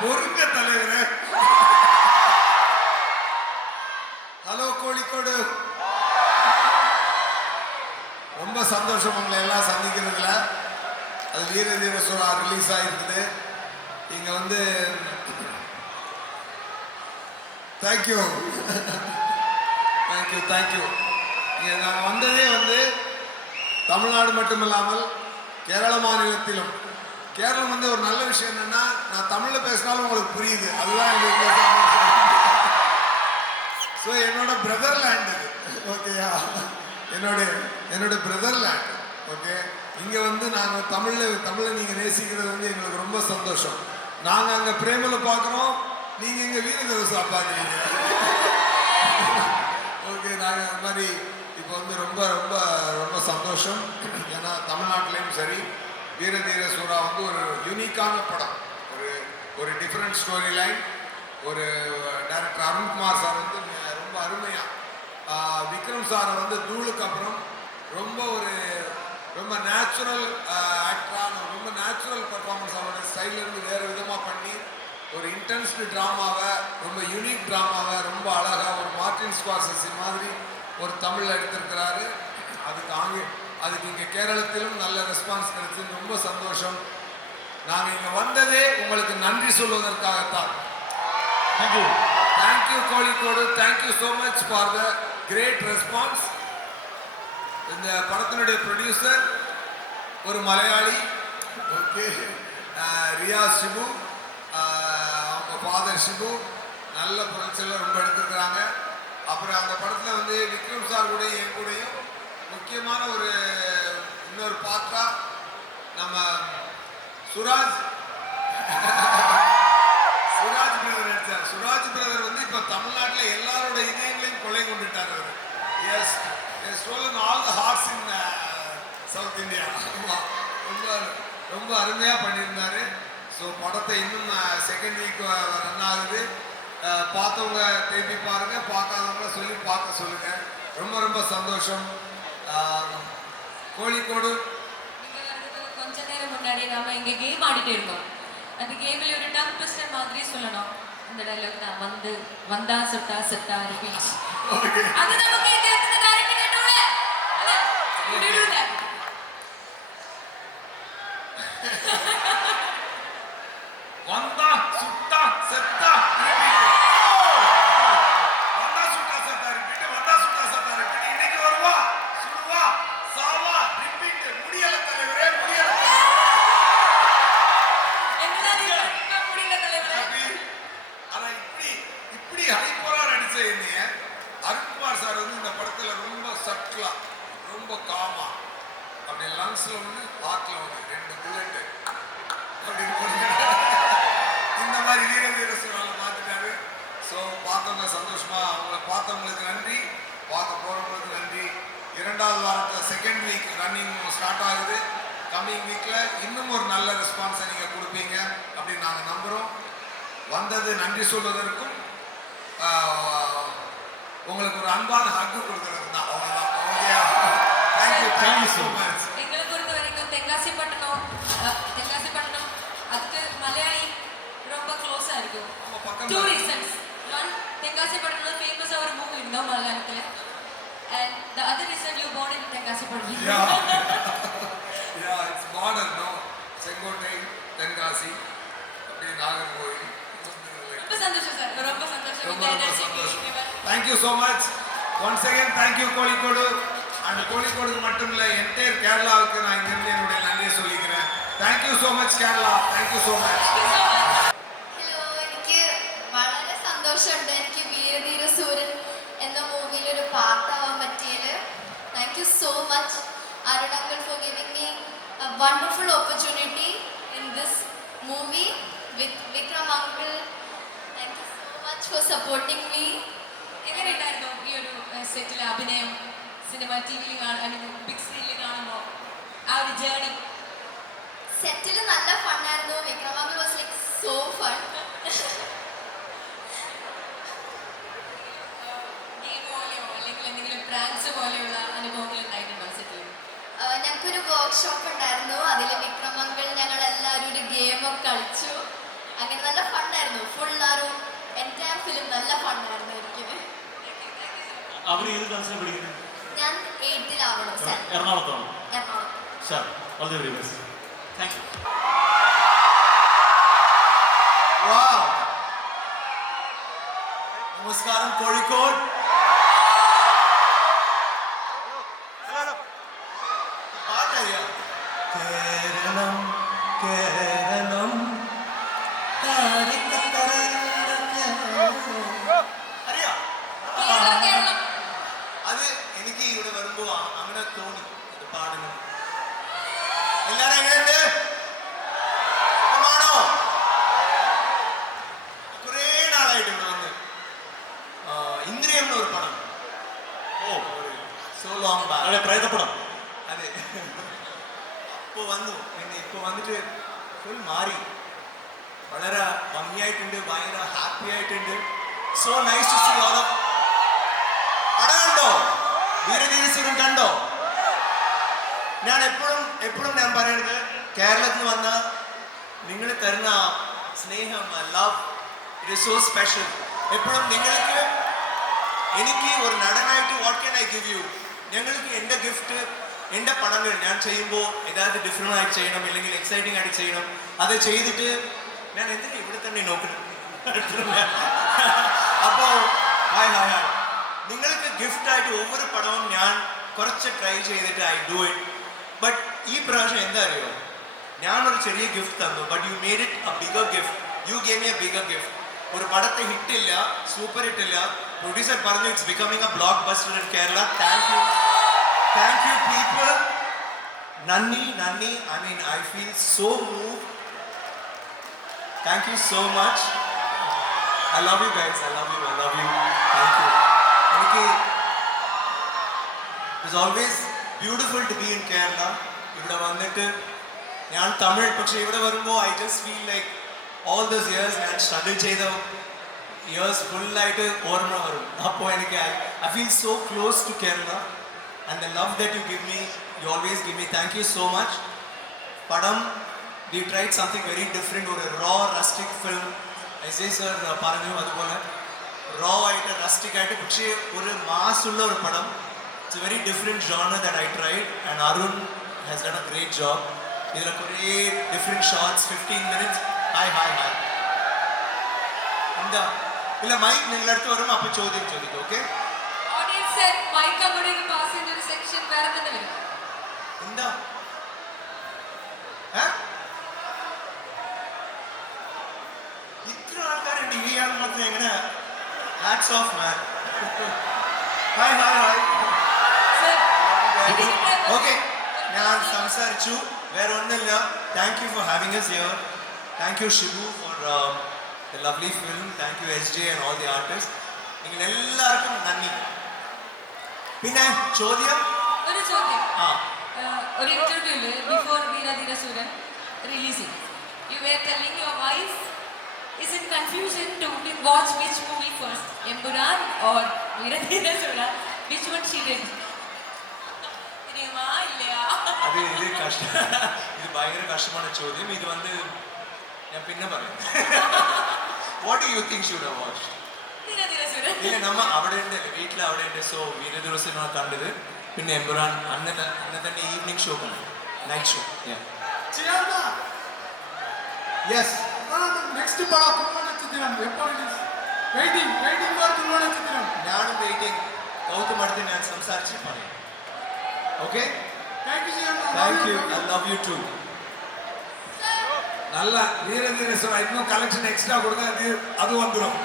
பொறுங்க தலைவரே. ஹலோ கோழிக்கோடு, ரொம்ப சந்தோஷம் உங்களை எல்லாம் சந்திக்கிறதுல. அது வீர தீர சூரா ரிலீஸ் ஆகிருக்குது. இங்கே வந்து தேங்க்யூ தேங்க்யூ தேங்க்யூ. இங்கே நாங்கள் வந்ததே வந்து தமிழ்நாடு மட்டுமில்லாமல் கேரள மாநிலத்திலும். கேரளம் வந்து ஒரு நல்ல விஷயம் என்னென்னா, நான் தமிழில் பேசினாலும் உங்களுக்கு புரியுது. அதுதான் எங்களுக்கு ஸோ என்னோட பிரதர் லேண்ட் இது. ஓகேயா, என்னோட பிரதர் லேண்ட். ஓகே, இங்கே வந்து நாங்கள் தமிழை நீங்கள் நேசிக்கிறது வந்து எங்களுக்கு ரொம்ப சந்தோஷம். நாங்கள் அங்கே பிரேமில் பார்க்குறோம், நீங்கள் இங்கே வீரதேவசா பார்க்குறீங்க. ஓகே, நாங்கள் அந்த மாதிரி இப்போ வந்து ரொம்ப ரொம்ப ரொம்ப சந்தோஷம். ஏன்னா தமிழ்நாட்டிலையும் சரி வீர தீர சூரா வந்து ஒரு யூனிக்கான படம், ஒரு டிஃப்ரெண்ட் ஸ்டோரி லைன். ஒரு டைரக்டர் அருண்குமார் சார் வந்து ரொம்ப அருமையாக, விக்ரம் சாரை வந்து தூளுக்கு அப்புறம் ரொம்ப நேச்சுரல் ஆக்டரான, ரொம்ப நேச்சுரல் பர்ஃபார்மன்ஸ் அவரோட ஸ்டைலேருந்து வேறு விதமாக பண்ணி ஒரு இன்டென்ஸ் ட்ராமாவை, ரொம்ப யூனிக் ட்ராமாவை ரொம்ப அழகாக ஒரு மார்டின் ஸ்கார்செஸி மாதிரி ஒரு தமிழில் எடுத்திருக்கிறாரு. அதுக்கு இங்கே கேரளத்திலும் நல்ல ரெஸ்பான்ஸ் கிடைச்சது. ரொம்ப சந்தோஷம். நாங்கள் இங்கே வந்ததே உங்களுக்கு நன்றி சொல்வதற்காகத்தான். Thank you Kozhikode, thank you so much for the great response. இந்த படத்தினுடைய ப்ரொடியூசர் ஒரு மலையாளி. ஓகே, ரியா சிபு, அவங்க ஃபாதர் சிபு நல்ல பொருட்கள் ரொம்ப எடுத்துருக்குறாங்க. அப்புறம் அந்த படத்தில் வந்து விக்ரம் சார் கூட என் கூடயும் முக்கியமான இன்னொரு பாட்டா நம்ம சுராஜ் பிரதர் நடிச்சார். சுராஜ் பிரதர் வந்து இப்போ தமிழ்நாட்டில் எல்லாரோட இதயங்களையும் கொலை கொண்டுட்டார் அவர். Yes, stolen all the hearts in south India. ரொம்ப அருமையாக பண்ணியிருந்தாரு. ஸோ படத்தை இன்னும் செகண்ட் வீக் ரன் ஆகுது. பார்த்தவங்க திருப்பி பாருங்க, பார்க்காதவங்க சொல்லி பார்க்க சொல்லுங்க. ரொம்ப ரொம்ப சந்தோஷம். கோழிக்கோடு கொஞ்ச நேரம் முன்னாடி நாம இங்க கேம் ஆடிட்டு இருக்கோம். அந்த கேம்ல ஒரு டங் ட்விஸ்டர் மாதிரி சொல்லணும். அந்த டயலாக் தான் வந்தா சுட்டா செட்டா ரிப்பீட். அது நமக்கு கேக்குது டைரக்ட் கேட்டோல. அத விடுங்க. வந்தா சுட்டா செட்டா ரிப்பீட். வந்தா சுட்டா செட்டா ரிப்பீட். வந்தா சுட்டா செட்டா ரிப்பீட். இன்னைக்கு வருவா சுடுவா சாவா ரிப்பீட். முடியல தலைவரே, முடியல தலைவரே. என்னடா முடியல தலைவரே. ஆனா இப்படி ஹைப்பரா நடிச்ச என்னைய அருண்குமார் சார் வந்து இந்த படத்துல ரொம்ப சட்லா, ரொம்ப காமா, அப்படி லங்ஸ்ல ஒன்று ஹார்ட்ல ஒன்று 2 புல்லட் அப்படி இந்த மாதிரி வீர வீர சூறால பார்த்துட்டாரு. ஸோ பார்த்தவங்க சந்தோஷமா, அவங்கள பார்த்தவங்களுக்கு நன்றி, பார்க்க போறவங்களுக்கு நன்றி. 2வது வாரத்தில் செகண்ட் வீக் ரன்னிங் ஸ்டார்ட் ஆகுது. கம்மிங் வீக்கில் இன்னும் ஒரு நல்ல ரெஸ்பான்ஸை நீங்கள் கொடுப்பீங்க அப்படின்னு நாங்கள் நம்புகிறோம். வந்தது நன்றி சொல்வதற்கும் உங்களுக்கு ஒரு அன்பான ஹக்கு கொடுக்கறது தான். அவ்வளோதான். ஓகேயா? Thank you so much. எங்களை பொறுத்த வரைக்கும் தென்காசி பட்டணம் அதுக்கு மலையாளி ரொம்ப க்ளோஸாக இருக்கும். 2 reasons. One, தென்காசி பட்டணம் ஃபேமஸாக ஒரு மூவி இருந்தோம் மலையாளத்தில். And the other reason you born in Tenkasi பட்டணம். Yeah, it's border, no? Sengottai, Tenkasi, அப்படி நாகர்கோவில். ரொம்ப சந்தோஷம் சார், ரொம்ப சந்தோஷம். Thank you so much. Once again, thank you Kozhikode. அந்த கோழிக்கோடுக்கு மட்டும் இல்லை, என்டையர் கேரளாவுக்கு நான் இங்கிருந்து என்னுடைய நன்றியை சொல்லிக்கிறேன். Thank you so much Kerala. Thank you so much. Hello, എനിക്ക് വളരെ സന്തോഷമുണ്ട്. എനിക്ക് വീരധീര സൂരൻ എന്ന മൂവിയിൽ ഒരു പാർട്ടാവാൻ പറ്റിയതിൽ. Thank you so much Arun uncle for giving me a wonderful opportunity in this movie with Vikram uncle. Thank you so much for supporting me. എങ്ങനെയുണ്ടായിരുന്നു ഈ ഒരു സെറ്റിലെ അഭിനയം? സിനിമ ടിവിയിൽ കാണുമ്പോൾ, ബിഗ് സ്ക്രീനിൽ കാണുമ്പോൾ ആ ഒരു ജേർണി? സെറ്റിൽ നല്ല ഫണ്ണായിരുന്നു. Vikram uncle was like so fun. Game പോലെയോ അല്ലെങ്കിൽ എന്തെങ്കിലും പ്രാങ്ക്സ് പോലെയുള്ള അനുഭവങ്ങൾ ഉണ്ടായിട്ടുണ്ടോ സെറ്റിൽ? ഞങ്ങൾക്കൊരു വർക്ക്ഷോപ്പ് ഉണ്ടായിരുന്നു. അതിൽ വിക്രം uncle ഞങ്ങൾ എല്ലാവരും അവർ ഏത് ക്ലാസ്സിലാണ് പഠിക്കുന്നത്? ഞാൻ 8th-ലാവണം സർ. എറണാകുളത്താണ്. എറണാകുളം. ഷാർ all the very best. Thank you. നമസ്കാരം കോഴിക്കോട്. പാട്ടറിയാം. കേരളം കേരളം അറിയാം. അത് എനിക്ക് ഇവിടെ വരുമ്പോ അങ്ങനെ തോന്നി അത് പാടുന്നു. എല്ലാരും എങ്ങനെയുണ്ട്? സുഖമാണോ? കുറേ നാളായിട്ട് ഇവിടെ വന്ന് ഇന്ദ്രിയം എന്നൊരു പടം. ഓ സോ ലോങ് ബാക്ക്. അതെ, പ്രേതപ്പടം. അതെ, ഇപ്പോൾ വന്നു. പിന്നെ ഇപ്പോൾ വന്നിട്ട് ഫുൾ മാറി. വളരെ ഭംഗിയായിട്ടുണ്ട്, ഭയങ്കര ഹാപ്പി ആയിട്ടുണ്ട്. So nice to see all of. പടം കണ്ടോ? വീരധീരസുരൻ കണ്ടോ? ഞാൻ എപ്പോഴും ഞാൻ പറയുന്നത്, കേരളത്തിൽ നിന്ന് വന്ന നിങ്ങൾ തരുന്ന സ്നേഹം, love, it is so special. എപ്പോഴും നിങ്ങൾക്ക് എനിക്ക് ഒരു നടനായിട്ട് what can I give you? ഞങ്ങൾക്ക് എൻ്റെ ഗിഫ്റ്റ്, എൻ്റെ പടങ്ങൾ ഞാൻ ചെയ്യുമ്പോൾ ഏതാണ്ട് ഡിഫറെൻ്റ് ആയിട്ട് ചെയ്യണം, അല്ലെങ്കിൽ എക്സൈറ്റിംഗ് ആയിട്ട് ചെയ്യണം. അത് ചെയ്തിട്ട് ഞാൻ എന്തിനാ ഇവിടെ തന്നെ നോക്കണം? അപ്പോൾ ഹായ് ഹായ് ഹായ്, നിങ്ങൾക്ക് ഗിഫ്റ്റായിട്ട് ഒவ்வொரு പടവും ഞാൻ കുറച്ച് ട്രൈ ചെയ്തിട്ട് ഐ ഡു ഇറ്റ്. ബട്ട് ഈ പ്രാവശ്യം എന്താ അറിയോ, ഞാനൊരു ചെറിയ ഗിഫ്റ്റ് തന്നു, but you made it a bigger gift. You gave me a bigger gift. ഒരു പടത്തെ ഹിറ്റില്ല, സൂപ്പർ ഹിറ്റില്ല, പ്രൊഡ്യൂസർ പറഞ്ഞു it's becoming a blockbuster in Kerala. Thank you people. നന്ദി. I mean I feel so move. Thank you so much. I love you guys. I love you. Thank you. എനിക്ക് it's always beautiful to be in Kerala. ഇവിടെ വന്നിട്ട് ഞാൻ തമിഴ്, പക്ഷേ ഇവിടെ വരുമ്പോൾ I just feel like all those years ഞാൻ struggle ചെയ്ത years ഫുള്ളായിട്ട് ഓർമ്മ വരും. അപ്പോൾ എനിക്ക് I feel so close to Kerala and the love that you give me, you always give me. Thank you so much. പടം we tried something very different, ഒരു raw rustic film. S sir പറഞ്ഞു അതുപോലെ raw ആയിട്ട് rustic ആയിട്ട്, പക്ഷേ ഒരു മാസുള്ള ഒരു പടം. It's A very different genre that I tried and Arun has done A great job. ഇതിൽ കുറേ ഡിഫറെൻറ്റ് ഷോർട്സ്, 15 minutes. ഹായ് എന്താ ഇല്ല മൈക്ക് നിങ്ങളുടെ അടുത്ത് വരുമ്പോൾ അപ്പോൾ ചോദിക്കും. ഓക്കെ എന്താ ഇത്ര ആൾക്കാരുണ്ട് ഈ ആൾ മാത്രം എങ്ങനെ? Hats off man. Hi okay, ഞാൻ സംസാരിച്ചു, വേറെ ഒന്നുമില്ല. Thank you for having us here. Thank you Shibu for the lovely film. Thank you SJ and all the artists. നിങ്ങൾ എല്ലാവർക്കും നന്ദി. പിന്നെ ചോദ്യം ഒരു ഇന്റർവ്യൂല് before Veera Dheera Sooran releasing you were telling your wife is in confusion to watch which movie first, Empuran or Veera Dheera Sooran, which one she did? അത് ഇത് ഭയങ്കര കഷ്ടമാണ് ചോദ്യം. ഇത് വന്ന് ഞാൻ പിന്നെ പറയാം. What do you think should have watched? Veera Dheera Sooran. ഇല്ല, നമ്മ അവിടെ ഉണ്ട്, വീട്ടിൽ അവിടെ ഉണ്ട്. സോ വീര ധീര സൂരൻ കണ്ടത്, പിന്നെ എമ്പുരാൻ അന്ന് തന്നെ ഈവനിങ് ഷോ കണ്ടു, നൈറ്റ് ഷോ. യെസ്, നെക്സ്റ്റ് പടം കുടുംബനക്ഷത്രം എപ്പോൾ റിലീസ്? Waiting for കുടുംബനക്ഷത്രം. ഞാനും വെയിറ്റിംഗ്. ഗൗതം അടുത്ത് ഞാൻ സംസാരിച്ച് പറയും. Okay, thank you. I love you too. நல்ல வீர தீர இன்னும் கலெக்ஷன் எக்ஸ்ட்ரா கொடுங்க, அது வந்துடும்.